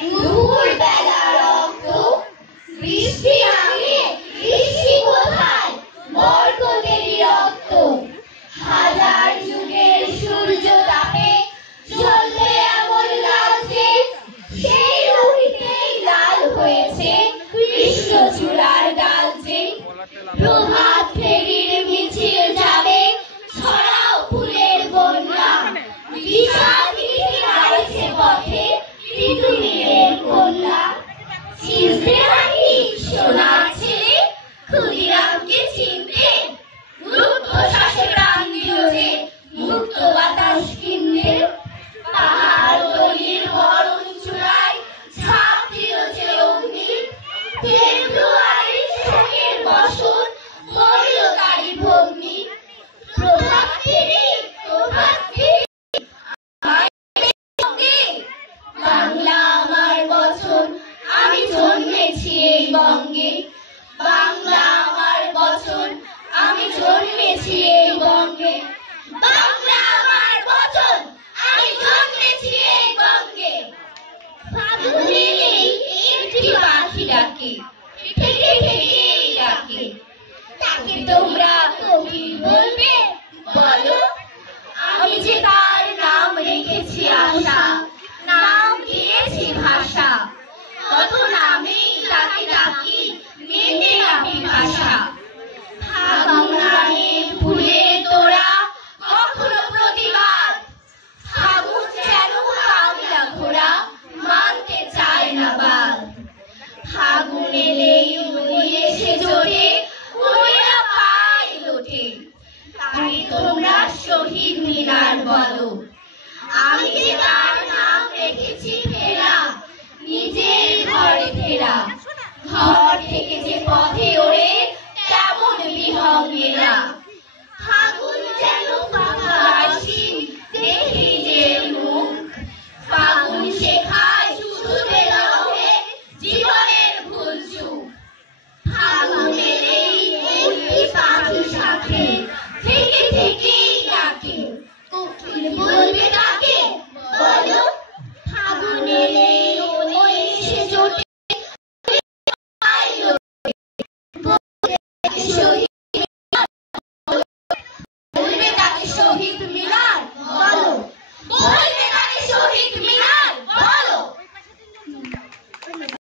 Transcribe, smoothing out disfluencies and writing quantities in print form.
দুপুরবেলা রক্ত, বৃষ্টি নামে বৃষ্টি কোথায়, বরকতেরই রক্ত। হাজার যুগের সূর্য তাপে জ্বলবে এমন লালচে, সেই রোহিতেই লাল হয়েছে কৃষ্ণচূড়ার ডাল যে। প্রভাত ফেরির মিছিল যাবে, ছড়াও ফুলের বন্যা, বিশাল তিথি নাড়ছে পথে ঋতুনীলের কন্যা। চিনতে নাকি সোনার ছেলে, ক্ষুদিরামকে চিনতে? রুদ্ধ শ্বাসে প্রাণ দিল যে, মুক্ত বাতাস কিনতে। পাহাড় তলির বরণ চূড়ায় ঝাঁপ দিল যে অগ্নি, ফেব্রুয়ারির শোকের বসন বলল তারি ভগ্নি। প্রভাত ফেরি, প্রভাত ফেরি, বাংলা আমার বচন, আমি জন্মেছি এই বঙ্গে। বাংলা আমার বচন, আমি জন্মেছি এই বঙ্গে। বাংলা আমার বচন, আমি জন্মেছি এই বঙ্গে। ফাগুন এলেই একটি পাখি ডাকে, থেকে থেকেই ডাকে। তাকে তোমরা কোকিল বলবে, বলো। আমি যে তার নাম রেখেছি আশা, নাম দিয়েছি ভাষা। কত নামেই তাকে ডাকি, মেটে না পিপাসা। ফাগুন নামে ফুলের তোড়া, কখনো প্রতিবাদ। ফাগুন যেন পাগলা ঘোড়া, মানতে চায় না বাদ। ফাগুন এলেই নদী এসে জোটে, ওরা পায় লোটে। তাকে তোমরা শহীদ মিনার বলো। আমি যে তার নাম রেখেছি ফেরা, নিজে